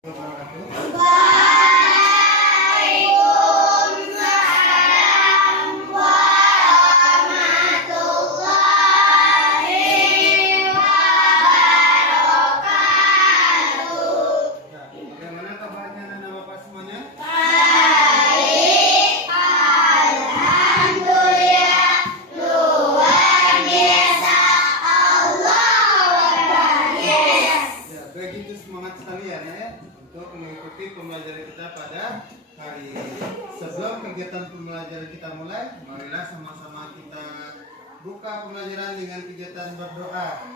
Waalaikumsalam warahmatullahi wabarakatuh. Bagaimana kabarnya anak Bapak semuanya? Baik, alhamdulillah, luar biasa, Allahu Akbar. Yes. Ya, begitu semangat sekalian ya untuk mengikuti pembelajaran kita pada hari ini. Sebelum kegiatan pembelajaran kita mulai, marilah sama-sama kita buka pembelajaran dengan kegiatan berdoa.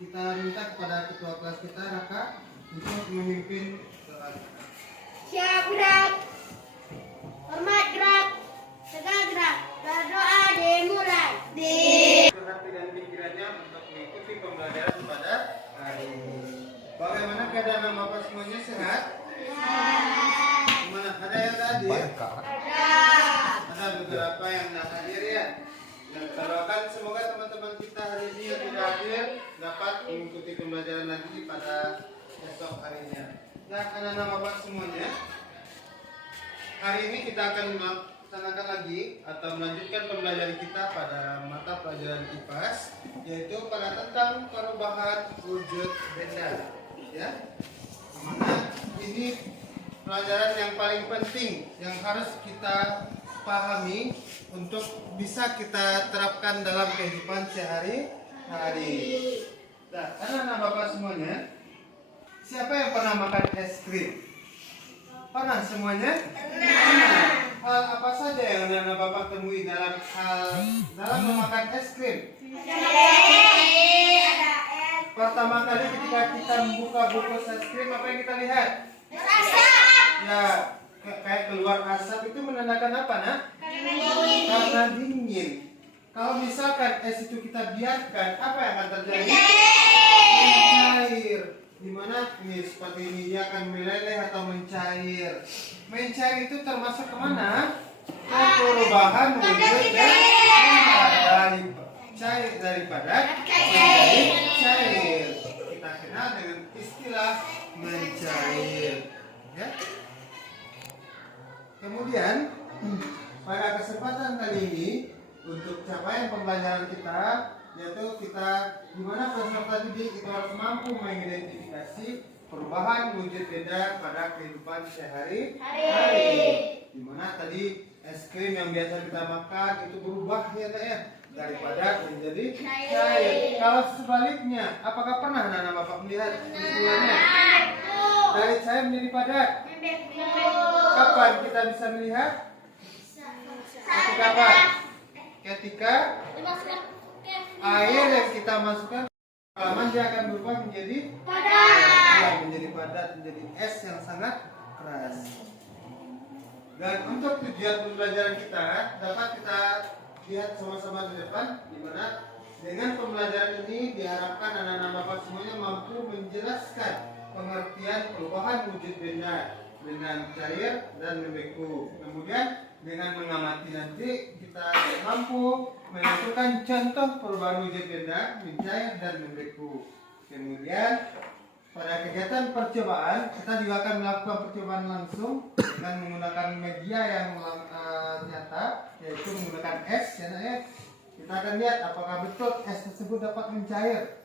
Kita minta kepada ketua kelas kita Raka untuk memimpin doa kita. Siap gerak, hormat gerak, tegak gerak, berdoa dimulai. Hati dan pikirannya untuk mengikuti pembelajaran pada hari ini. Bagaimana keadaan Bapak semuanya sehat? Mana ada yang tak hadir? Ada beberapa yang tak hadir ya. Dan doakan semoga teman-teman kita hari ini yang tidak hadir dapat mengikuti pembelajaran lagi pada esok harinya. Nah, anak-anak Bapak semuanya, hari ini kita akan melaksanakan lagi atau melanjutkan pembelajaran kita pada mata pelajaran IPAS, yaitu pada tentang perubahan wujud benda. Ya, mana ini pelajaran yang paling penting yang harus kita pahami untuk bisa kita terapkan dalam kehidupan sehari-hari. Nah, anak-anak Bapak semuanya, siapa yang pernah makan es krim? Pernah semuanya? Pernah. Hal apa saja yang anak-anak Bapak temui dalam memakan es krim? Pertama kali ketika kita membuka bungkus es krim, apa yang kita lihat? Ya, kayak keluar asap. Itu menandakan apa, nak? Karena dingin. Kalau misalkan es itu kita biarkan, apa yang akan terjadi? Mencair. Dimana ini seperti ini dia akan meleleh atau mencair. Mencair itu termasuk kemana? Ke perubahan wujud dari padat menjadi cair. Kita kenal dengan istilah mencair. Ya. Kemudian pada kesempatan kali ini untuk capaian pembelajaran kita, yaitu kita dimana peserta didik itu harus mampu mengidentifikasi perubahan wujud benda pada kehidupan sehari-hari. Dimana tadi es krim yang biasa kita makan itu berubah ya, ya dari padat menjadi cair. Kalau sebaliknya, apakah pernah anak-anak Bapak melihat istilahnya dari cair menjadi padat? Kapan kita bisa melihat? Kapan? Ketika air yang kita masukkan lama dia akan berubah menjadi padat. Ya, menjadi padat, menjadi es yang sangat keras. Dan untuk tujuan pembelajaran kita dapat kita lihat sama-sama di depan, di mana dengan pembelajaran ini diharapkan anak-anak Bapak semuanya mampu menjelaskan pengertian perubahan wujud benda dengan cair dan membeku. Kemudian dengan mengamati nanti kita mampu menentukan contoh perubahan wujud benda mencair dan membeku. Kemudian pada kegiatan percobaan kita juga akan melakukan percobaan langsung dengan menggunakan media yang nyata, yaitu menggunakan es. Ya, kita akan lihat apakah betul es tersebut dapat mencair.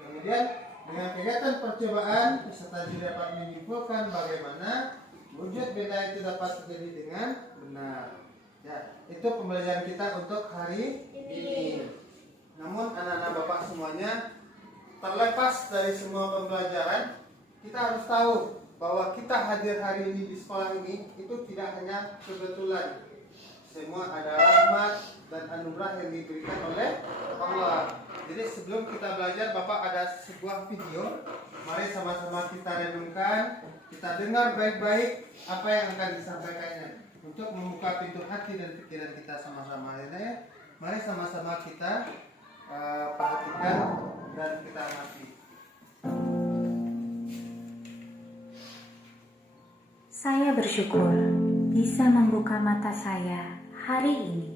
Kemudian dengan kegiatan percobaan peserta juga dapat menyimpulkan bagaimana wujud benda itu dapat terjadi dengan benar. Ya, itu pembelajaran kita untuk hari ini. Namun anak-anak Bapak semuanya, terlepas dari semua pembelajaran, kita harus tahu bahwa kita hadir hari ini di sekolah ini itu tidak hanya kebetulan. Semua ada rahmat dan anugerah yang diberikan oleh Allah. Jadi sebelum kita belajar, Bapak ada sebuah video. Mari sama-sama kita renungkan, kita dengar baik-baik apa yang akan disampaikannya untuk membuka pintu hati dan pikiran kita sama-sama. Ya, mari sama-sama kita perhatikan dan kita amati. Saya bersyukur bisa membuka mata saya hari ini.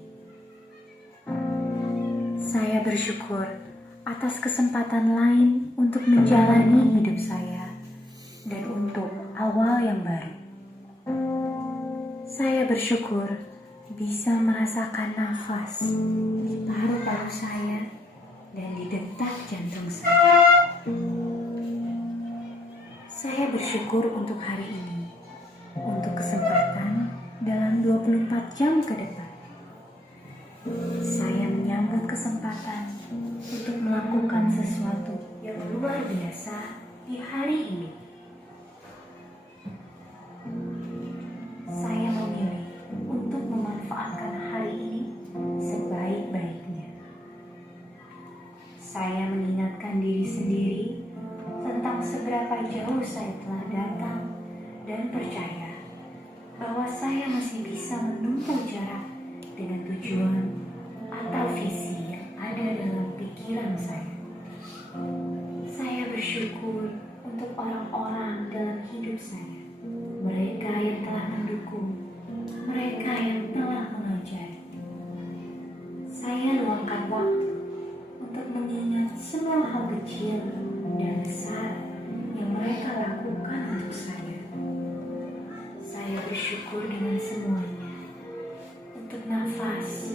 Saya bersyukur atas kesempatan lain untuk menjalani hidup saya dan yang baru. Saya bersyukur bisa merasakan nafas di paru-paru saya dan di detak jantung saya. Saya bersyukur untuk hari ini, untuk kesempatan dalam 24 jam ke depan. Saya menyambut kesempatan untuk melakukan sesuatu yang luar biasa di hari ini. Saya memilih untuk memanfaatkan hari ini sebaik-baiknya. Saya mengingatkan diri sendiri tentang seberapa jauh saya telah datang dan percaya bahwa saya masih bisa menempuh jarak dengan tujuan atau visi yang ada dalam pikiran saya. Saya bersyukur untuk orang-orang dalam hidup saya, mereka yang telah mendukung, mereka yang telah mengajari. Saya luangkan waktu untuk mengingat semua hal kecil dan besar yang mereka lakukan untuk saya. Saya bersyukur dengan semuanya, untuk nafas,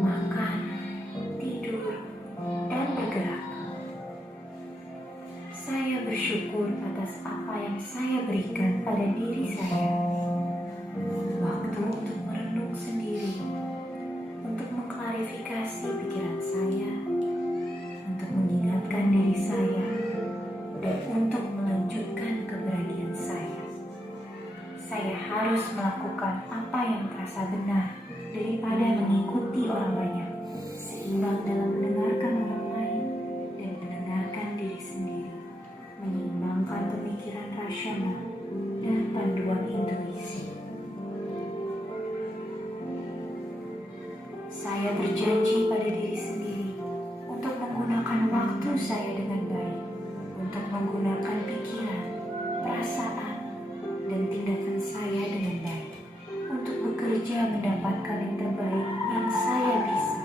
makan, tidur, dan bergerak. Saya bersyukur atas apa yang saya berikan pada diri saya. Waktu untuk merenung sendiri, untuk mengklarifikasi pikiran saya, untuk mengingatkan diri saya, dan untuk melanjutkan keberanian saya. Saya harus melakukan apa yang terasa benar daripada mengikuti orang banyak, seimbang dalam mendengarkan orang lain dan mendengarkan diri sendiri, menyeimbangkan pemikiran rasional dan panduan intuisi. Saya berjanji pada diri sendiri untuk menggunakan waktu saya dengan baik, untuk menggunakan pikiran, perasaan, dan tindakan saya dengan baik, untuk bekerja mendapatkan yang terbaik yang saya bisa,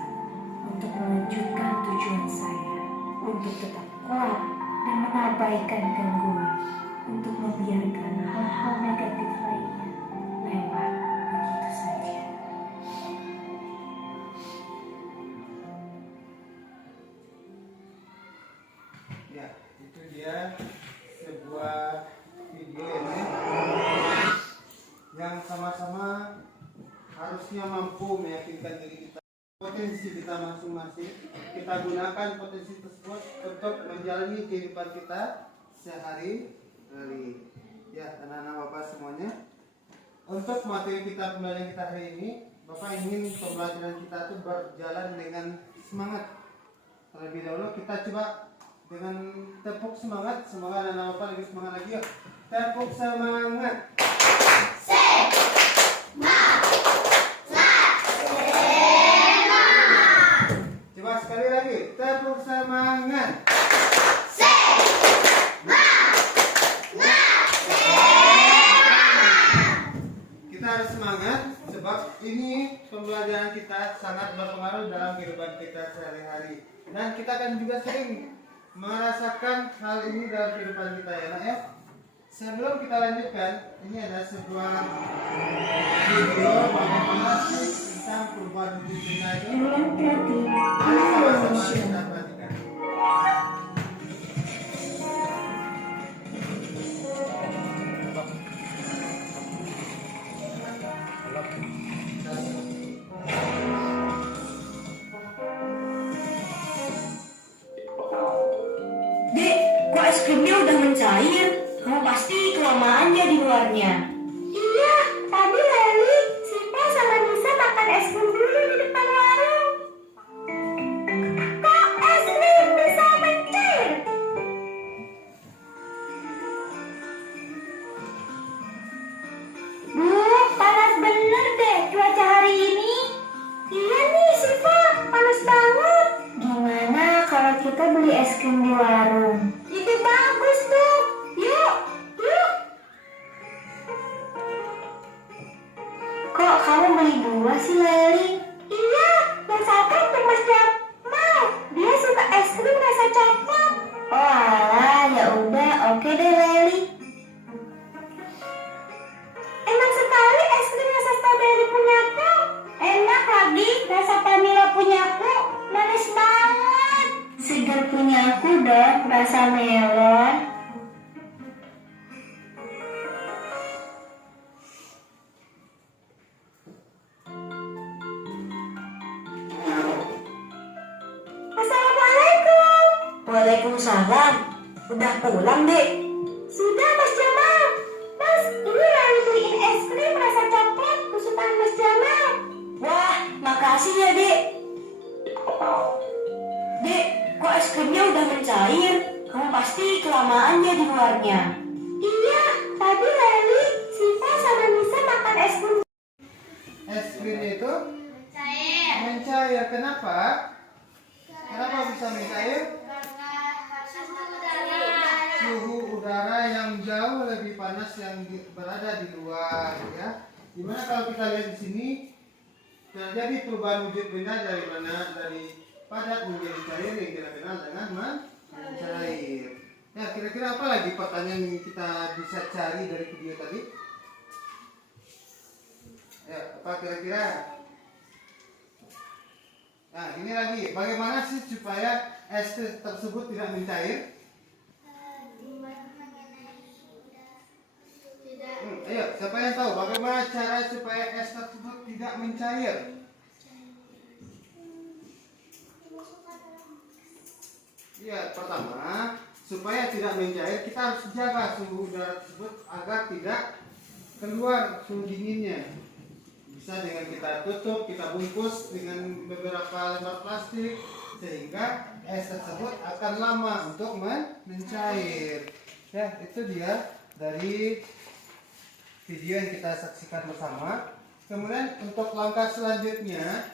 untuk melanjutkan tujuan saya, untuk tetap kuat dan mengabaikan gangguan, untuk membiarkan hal-hal negatif lainnya lewat begitu saja. Ya, itu dia sebuah video ini yang sama-sama harusnya mampu meyakinkan diri kita, potensi kita masing-masing. Kita gunakan potensi tersebut untuk menjalani kehidupan kita sehari-hari. Ya, anak-anak Bapak semuanya, untuk materi kita pembelajaran kita hari ini, Bapak ingin pembelajaran kita itu berjalan dengan semangat. Terlebih dahulu kita coba dengan tepuk semangat. Semoga anak-anak Bapak lebih semangat lagi. Yuk, tepuk semangat. Coba sekali lagi, tepuk semangat. Kita harus semangat sebab ini pembelajaran kita sangat berpengaruh dalam kehidupan kita sehari-hari, dan kita akan juga sering merasakan hal ini dalam kehidupan kita, ya nak ya. Sebelum kita lanjutkan, ini ada sebuah video bagaimana sih tentang perubahan hidup kita itu. Mari sama-sama kita perhatikan. Dek, kok es krimnya udah mencair? Kamu pasti kelamaan ya di luarnya. Iya, tadi Leli, Sipa sama Nisa makan es krim dulu di depan warung. Kok es krim bisa mencair? Panas bener deh cuaca hari ini. Iya nih Siva, panas banget. Gimana kalau kita beli es krim di warung? Ide bagus tuh. Yuk, yuk. Kok kamu beli dua sih Leli? Iya, yang satu untuk Mas Jamal. Dia suka es krim rasa coklat. Oh alah, ya udah, oke deh Leli. rasa melon. Assalamualaikum. Waalaikumsalam. Udah pulang, Dek? Sudah, Mas Jamal. Mas, ini Lali beliin es krim rasa coklat kesukaan Mas Jamal. Wah, makasih ya, Dek. Dek, kok es krimnya udah mencair? Kamu pasti kelamaan ya di luarnya. Iya, tadi Lali, Siva sama Nisa makan es krim. Es krim itu mencair. Kenapa? Kenapa bisa mencair? Suhu udara yang jauh lebih panas yang berada di luar, ya. Dimana kalau kita lihat di sini terjadi perubahan wujud benda dari mana, dari padat menjadi cair yang kita kenal dengan mencair. Ya, kira-kira apa lagi pertanyaan yang kita bisa cari dari video tadi? Ya, apa kira-kira? Nah, ini lagi, bagaimana sih supaya es tersebut tidak mencair? Ayo, siapa yang tahu bagaimana cara supaya es tersebut tidak mencair? Ya, pertama, supaya tidak mencair, kita harus jaga suhu udara tersebut agar tidak keluar suhu dinginnya. Bisa dengan kita tutup, kita bungkus dengan beberapa lembar plastik, sehingga es tersebut akan lama untuk mencair. Ya, itu dia dari video yang kita saksikan bersama. Kemudian untuk langkah selanjutnya,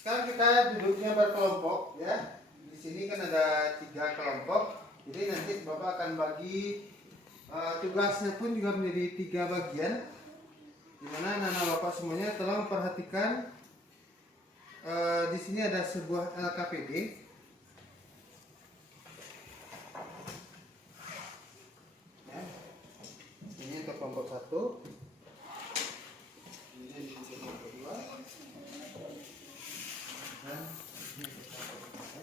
sekarang kita duduknya berkelompok, ya. Di sini kan ada 3 kelompok. Jadi nanti Bapak akan bagi tugasnya pun juga menjadi 3 bagian. Di mana anak-anak Bapak semuanya telah memperhatikan di sini ada sebuah LKPD. Ini untuk kelompok 1. Ini untuk kelompok 2. Dan ini untuk kelompok 3.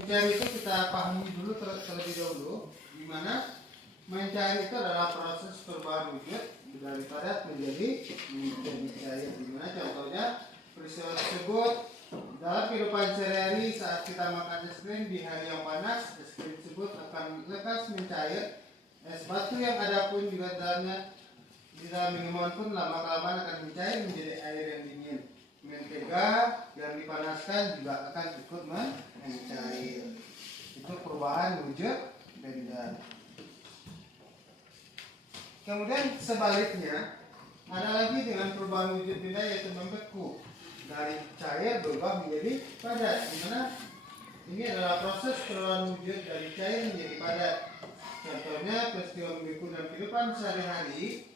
Mencair itu kita pahami dulu terlebih dahulu, di mana mencair itu adalah proses perubahan wujud dari padat menjadi cair. Di mana contohnya peristiwa tersebut dalam kehidupan sehari-hari saat kita makan es krim di hari yang panas, es krim tersebut akan lekas mencair. Es batu yang ada pun juga di dalam minuman pun lama-kelamaan akan mencair menjadi air yang dingin. Mentega yang dipanaskan juga akan ikut mencair. Itu perubahan wujud benda. Kemudian sebaliknya ada lagi dengan perubahan wujud benda yaitu membeku. Dari cair berubah menjadi padat, dimana ini adalah proses perubahan wujud dari cair menjadi padat. Contohnya peristiwa membeku dalam kehidupan sehari-hari,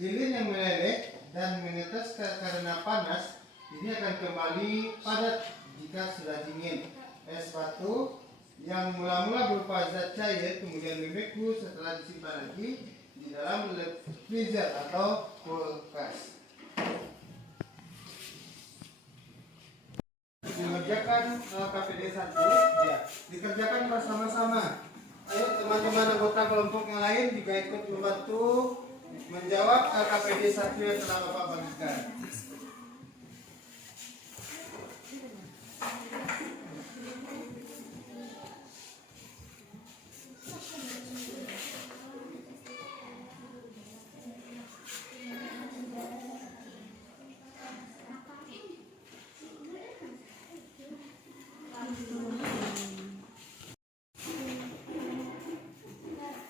lilin yang meleleh dan menetes karena panas ini akan kembali padat jika sudah dingin. Es batu yang mula-mula berupa zat cair kemudian membeku setelah disimpan lagi di dalam freezer atau kulkas. Mengerjakan KPD 1 ya, dikerjakan bersama-sama. Ayo teman-teman anggota kelompok yang lain juga ikut membantu menjawab KPD 1 yang telah Bapak bagikan.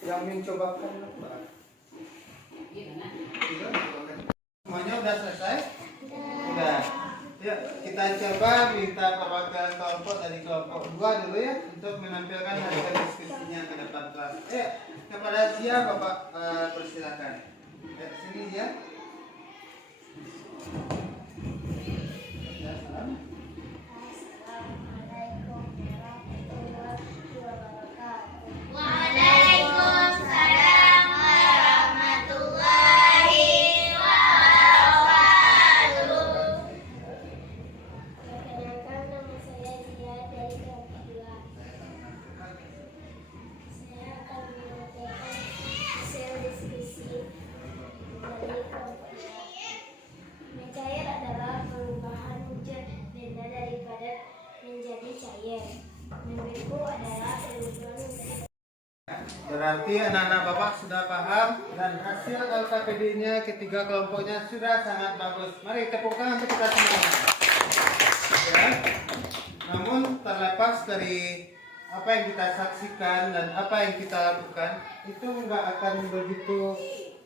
Yang mencobakan apa? Semuanya udah selesai? Udah. Ya, kita coba minta perwakilan kelompok dari kelompok 2 dulu ya untuk menampilkan hasil diskusinya ke depan kelas. Kepada Zia Bapak persilakan. Ya, sini Zia. Ya, salam. Waalaikumsalam warahmatullahi wabarakatuh. mencair. Mimpiku adalah terwujudnya. Berarti anak-anak Bapak sudah paham dan hasil LKPD-nya ketiga kelompoknya sudah sangat bagus. Mari tepuk tangan untuk kita semua. Ya. Namun terlepas dari apa yang kita saksikan dan apa yang kita lakukan, itu nggak akan begitu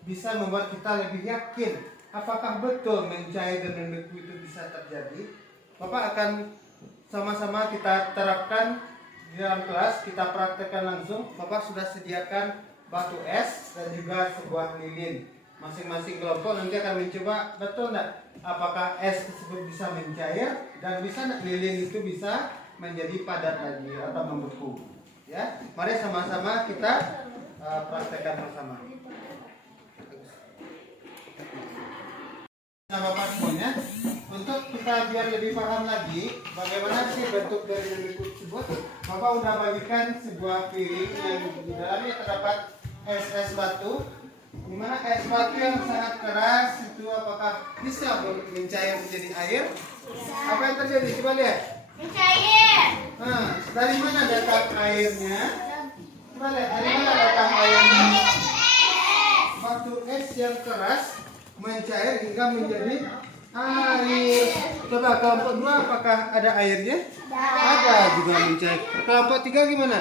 bisa membuat kita lebih yakin apakah betul mencair dan membeku itu bisa terjadi. Bapak akan sama-sama kita terapkan di dalam kelas, kita praktekkan langsung. Bapak sudah sediakan batu es dan juga sebuah lilin. Masing-masing kelompok nanti akan mencoba betul enggak apakah es tersebut bisa mencair dan bisa enggak lilin itu bisa menjadi padat lagi atau membeku. Ya, mari sama-sama kita praktekkan bersama. Nah, Bapak semuanya, untuk kita biar lebih paham lagi bagaimana sih bentuk dari membeku tersebut, Bapak udah bagikan sebuah piring yang di dalamnya terdapat es batu. Di mana es batu yang sangat keras itu apakah bisa mencair menjadi air? Apa yang terjadi? Coba lihat. Mencair. Nah, dari mana datang airnya? Coba lihat, dari mana datang airnya? Batu es yang keras mencair hingga menjadi air. Coba kelompok 2 apakah ada airnya? Ada juga mencair. Kelompok 3 gimana?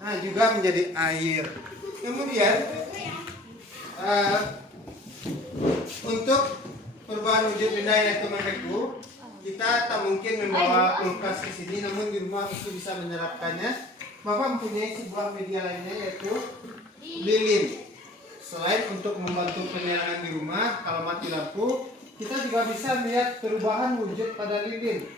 Nah, juga menjadi air. Kemudian untuk perubahan wujud benda yaitu membeku, kita tak mungkin membawa kulkas ke sini, namun di rumah itu bisa menerapkannya. Bapak mempunyai sebuah media lainnya yaitu lilin. Selain untuk membantu penerangan di rumah, kalau mati lampu, kita juga bisa melihat perubahan wujud pada lilin.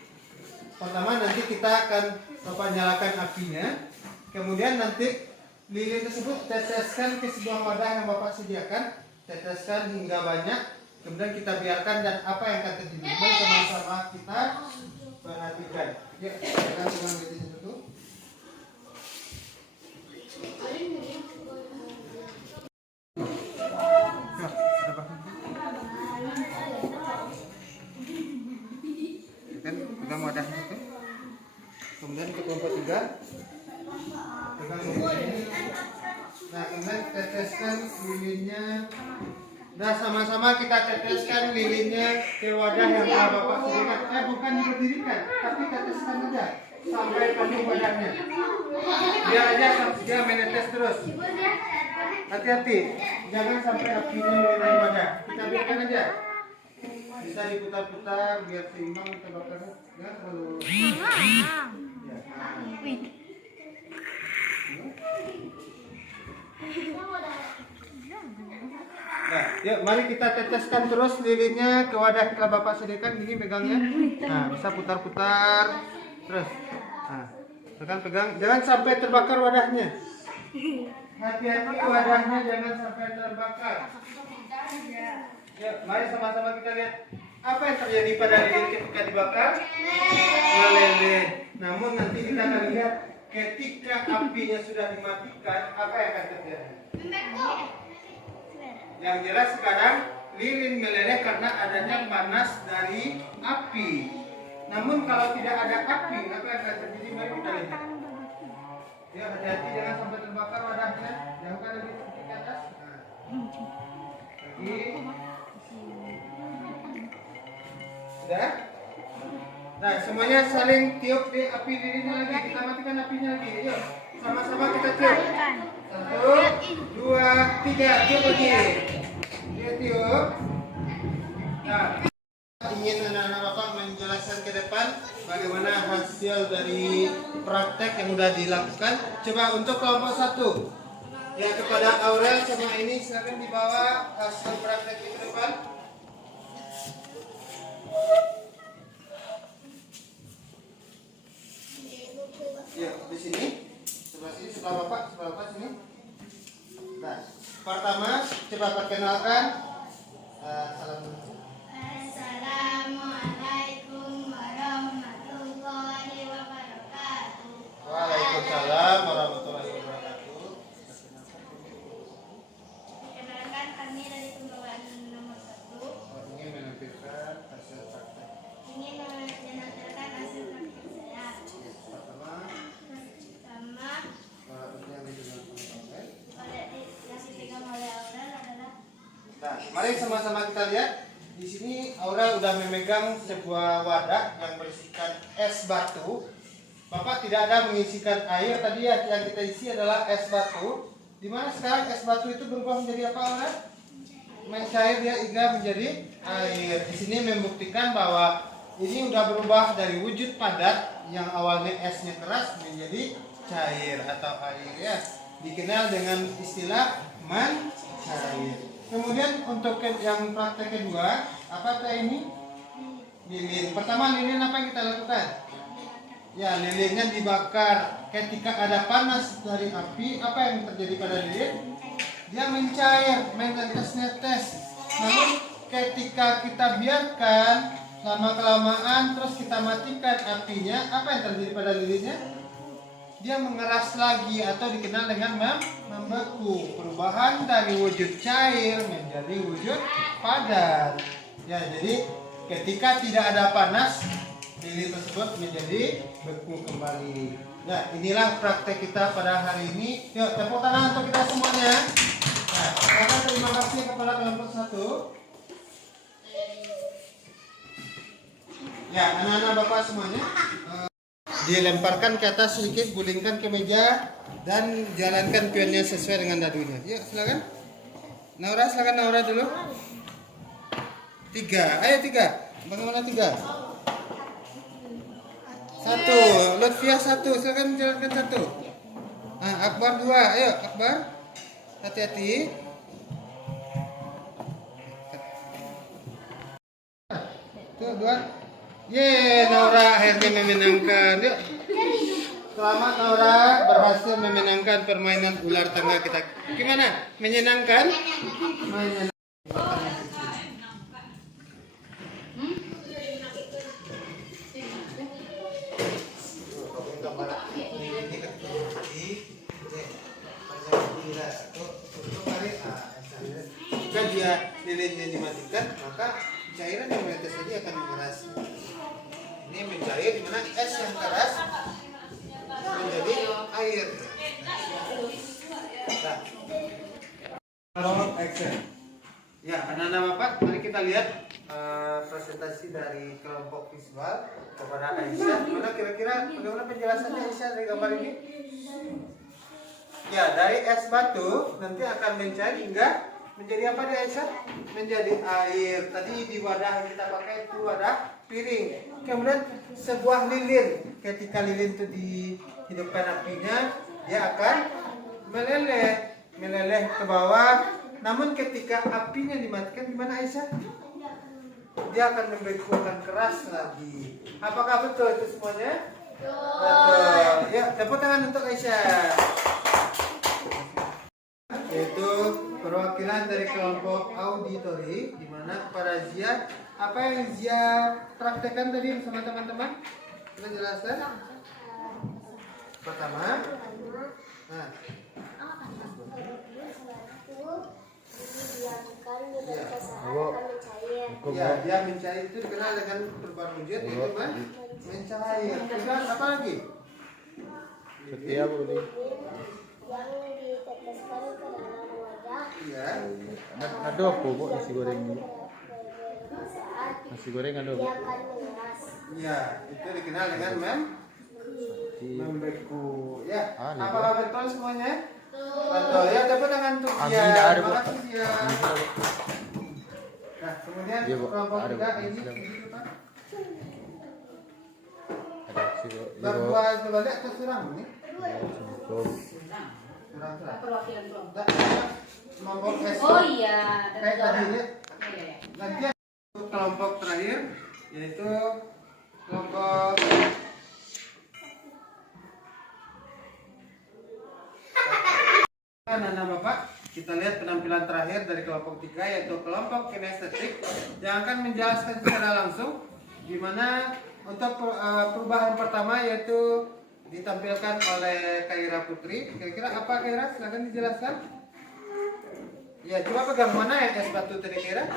Pertama nanti kita akan Bapak nyalakan apinya, kemudian nanti lilin tersebut teteskan ke sebuah wadah yang Bapak sediakan, teteskan hingga banyak, kemudian kita biarkan dan apa yang akan terjadi? Mari sama-sama kita perhatikan. Ya, kita pegang lilinnya dulu. Pegang wadahnya itu. Kemudian ke kelompok 3. Pegang lilinnya. Nah, kemudian teteskan lilinnya. Nah, sama-sama kita teteskan lilinnya ke wadah yang telah Bapak sediakan. Bukan diberdirikan, tapi teteskan aja sampai penuh wadahnya. Biar aja dia menetes terus. Hati-hati, jangan sampai apinya mengenai wadah. Kita biarkan aja. Bisa diputar-putar biar seimbang kita bakarnya. Jangan terlalu. Ya. Nah, yuk mari kita teteskan terus lilinnya ke wadah yang telah Bapak sediakan. Ini pegangnya. Nah, bisa putar-putar terus. Nah, pegang, jangan sampai terbakar wadahnya. Hati-hati wadahnya jangan sampai terbakar. Yuk, mari sama-sama kita lihat apa yang terjadi pada lilin ketika dibakar. Meleleh. Namun nanti kita akan lihat ketika apinya sudah dimatikan, apa yang akan terjadi? Yang jelas sekarang lilin meleleh karena adanya panas dari api. Namun kalau tidak ada api, apa yang akan terjadi? Mari kita lihat. Ya, hati-hati jangan sampai terbakar wadahnya. Jauhkan lebih sedikit ke atas. Lagi. Sudah? Nah, semuanya saling tiup di api lilinnya lagi. Kita matikan apinya lagi. Yuk, sama-sama kita tiup. 1, 2, 3, tiup lagi. Dia tiup. Nah, ingin anak-anak Bapak menjelaskan ke depan bagaimana hasil dari praktek yang sudah dilakukan. Coba untuk kelompok 1. Ya, kepada Aurel sama ini silakan dibawa hasil praktek ke depan. Ya, di sini. Sebelah sini, sebelah Bapak sini. Nah, pertama coba perkenalkan. Salam dulu. Assalamualaikum warahmatullahi wabarakatuh. Waalaikumsalam warahmatullahi wabarakatuh. Perkenalkan kami dari pembawaan nomor 1. Ingin menampilkan hasil praktek. Ingin menampilkan hasil praktek saya. mari sama-sama kita lihat. Di sini Aura udah memegang sebuah wadah yang berisikan es batu. Bapak tidak ada mengisikan air tadi ya, yang kita isi adalah es batu. Dimana sekarang es batu itu berubah menjadi apa, Aura? Mencair dia hingga menjadi air. Di sini membuktikan bahwa ini udah berubah dari wujud padat yang awalnya esnya keras menjadi cair atau air ya. Dikenal dengan istilah mencair. Kemudian untuk yang praktek kedua, apa teh ini? Lilin. Pertama lilin apa yang kita lakukan? Ya, lilinnya dibakar. Ketika ada panas dari api, apa yang terjadi pada lilin? Dia mencair, menetes-netes. Namun ketika kita biarkan lama kelamaan terus kita matikan apinya, apa yang terjadi pada lilinnya? Dia mengeras lagi atau dikenal dengan membeku. Perubahan dari wujud cair menjadi wujud padat. Ya, jadi ketika tidak ada panas, lilin tersebut menjadi beku kembali. Ya, inilah praktek kita pada hari ini. Yuk, tepuk tangan untuk kita semuanya. Nah, terima kasih kepada kelompok 1. Ya, anak-anak Bapak semuanya. Dilemparkan ke atas sedikit, gulingkan ke meja dan jalankan pionnya sesuai dengan dadunya. Yuk, silakan. Naura, silakan Naura dulu. 3. Ayo 3. Bagaimana 3? 1. Lutfia 1. Silakan jalankan 1. Nah, Akbar 2. Ayo, Akbar. Hati-hati. Tuh, 2. Yeay, Naura akhirnya memenangkan. Yuk. Selamat Naura, berhasil memenangkan permainan ular tangga kita. Gimana? Menyenangkan? Menyenangkan. Jika dia lilinnya dimatikan, maka cairan yang menetes tadi akan mengeras. Ini mencair di mana es yang keras menjadi air. Nah, action. Ya, anak-anak Bapak, mari kita lihat presentasi dari kelompok visual kepada Aisyah. Mana kira-kira bagaimana penjelasannya Aisyah dari gambar ini? Ya, dari es batu nanti akan mencair hingga menjadi apa dia Aisyah? Menjadi air. Tadi di wadah yang kita pakai itu wadah piring. Kemudian sebuah lilin. Ketika lilin itu dihidupkan apinya, dia akan meleleh ke bawah. Namun ketika apinya dimatikan, gimana Aisyah? Dia akan membeku, akan keras lagi. Apakah betul itu semuanya? Betul. Ya, tepuk tangan untuk Aisyah. Yaitu perwakilan dari kelompok auditori, di mana kepada Zia, apa yang Zia praktekkan tadi bersama teman-teman? Kita jelaskan. Pertama, nah, ya, dia mencair itu dikenal dengan perubahan wujud, itu mencair. Kemudian apa lagi? Setiap ini yang diteteskan ke dalam wadah. Iya. ada apa kok nasi goreng ini? Nasi goreng ada apa? Dia akan mengeras. Ya, itu dikenal dengan membeku. Ya, Ah, apakah betul semuanya? Betul. Ya, tepuk tangan untuk Ah, dia. tidak ada, Terima Pak. kasih dia. Nah, kemudian Iya, Pak. kelompok Ada, 3 Pak. ini Silakan. Pak. Ada si kok. Berbuat terbalik atau serang ini? Serang. Kelompok S. Oh iya, Kayak tadi ya. Iya. Nanti untuk kelompok terakhir yaitu kelompok Anak-anak Bapak, kita lihat penampilan terakhir dari kelompok 3 yaitu kelompok kinestetik yang akan menjelaskan secara langsung di mana untuk perubahan pertama yaitu ditampilkan oleh Kaira Putri. Kira-kira apa Kaira? Silakan dijelaskan. Ya, coba pegang mana ya es batu tadi Kaira?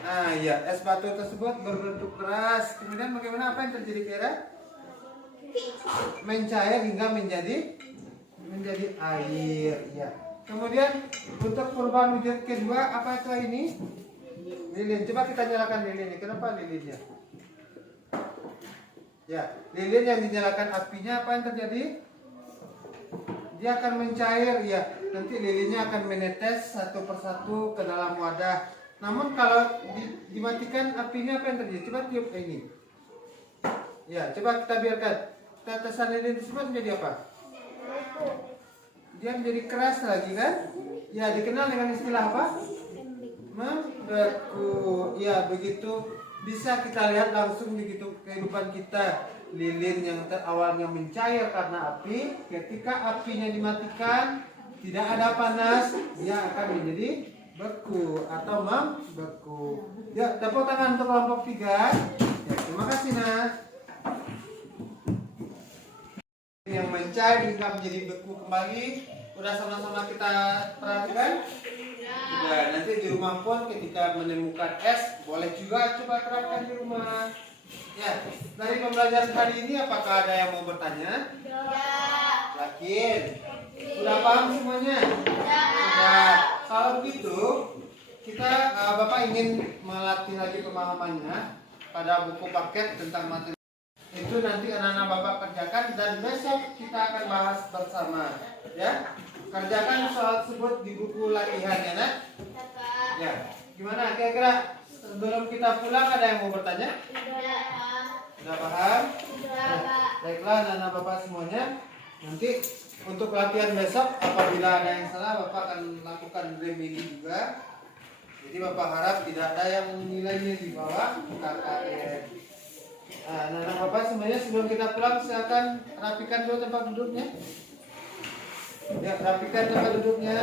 Ah ya, es batu tersebut berbentuk keras. Kemudian bagaimana apa yang terjadi Kaira? Mencair hingga menjadi air. Ya. Kemudian untuk perubahan wujud kedua, apa itu ini? Lilin. Coba kita nyalakan lilin ini. Kenapa lilinnya? Ya, lilin yang dinyalakan apinya, apa yang terjadi? Dia akan mencair, ya. Nanti lilinnya akan menetes satu persatu ke dalam wadah. Namun kalau dimatikan apinya, apa yang terjadi? Coba tiup ini. Ya, coba kita biarkan. Tetesan lilin tersebut menjadi apa? Dia menjadi keras lagi kan? Ya, dikenal dengan istilah apa? Membeku. Ya, begitu bisa kita lihat langsung begitu kehidupan kita. Lilin yang awalnya mencair karena api, ketika apinya dimatikan, tidak ada panas, dia akan menjadi beku atau membeku. Ya, tepuk tangan untuk kelompok 3. Ya, terima kasih Nah. Yang mencair hingga menjadi beku kembali, udah sama-sama kita perhatikan? Ya, nanti di rumah pun ketika menemukan es, boleh juga coba terapkan di rumah. Ya, dari pembelajaran hari ini apakah ada yang mau bertanya? Ya. Yakin? Sudah paham semuanya? Sudah. Kalau begitu, kita Bapak ingin melatih lagi pemahamannya pada buku paket tentang materi. Itu nanti anak-anak Bapak kerjakan dan besok kita akan bahas bersama. Ya, kerjakan soal tersebut di buku latihan ya, Nak? Ya, gimana? Kira-kira sebelum kita pulang ada yang mau bertanya? Sudah paham? Nah, baiklah anak-anak Bapak semuanya. Nanti untuk latihan besok apabila ada yang salah Bapak akan lakukan remedi juga. Jadi Bapak harap tidak ada yang nilainya di bawah KKN. Nah, anak-anak Bapak semuanya sebelum kita pulang silakan rapikan dulu tempat duduknya. Ya, rapikan tempat duduknya.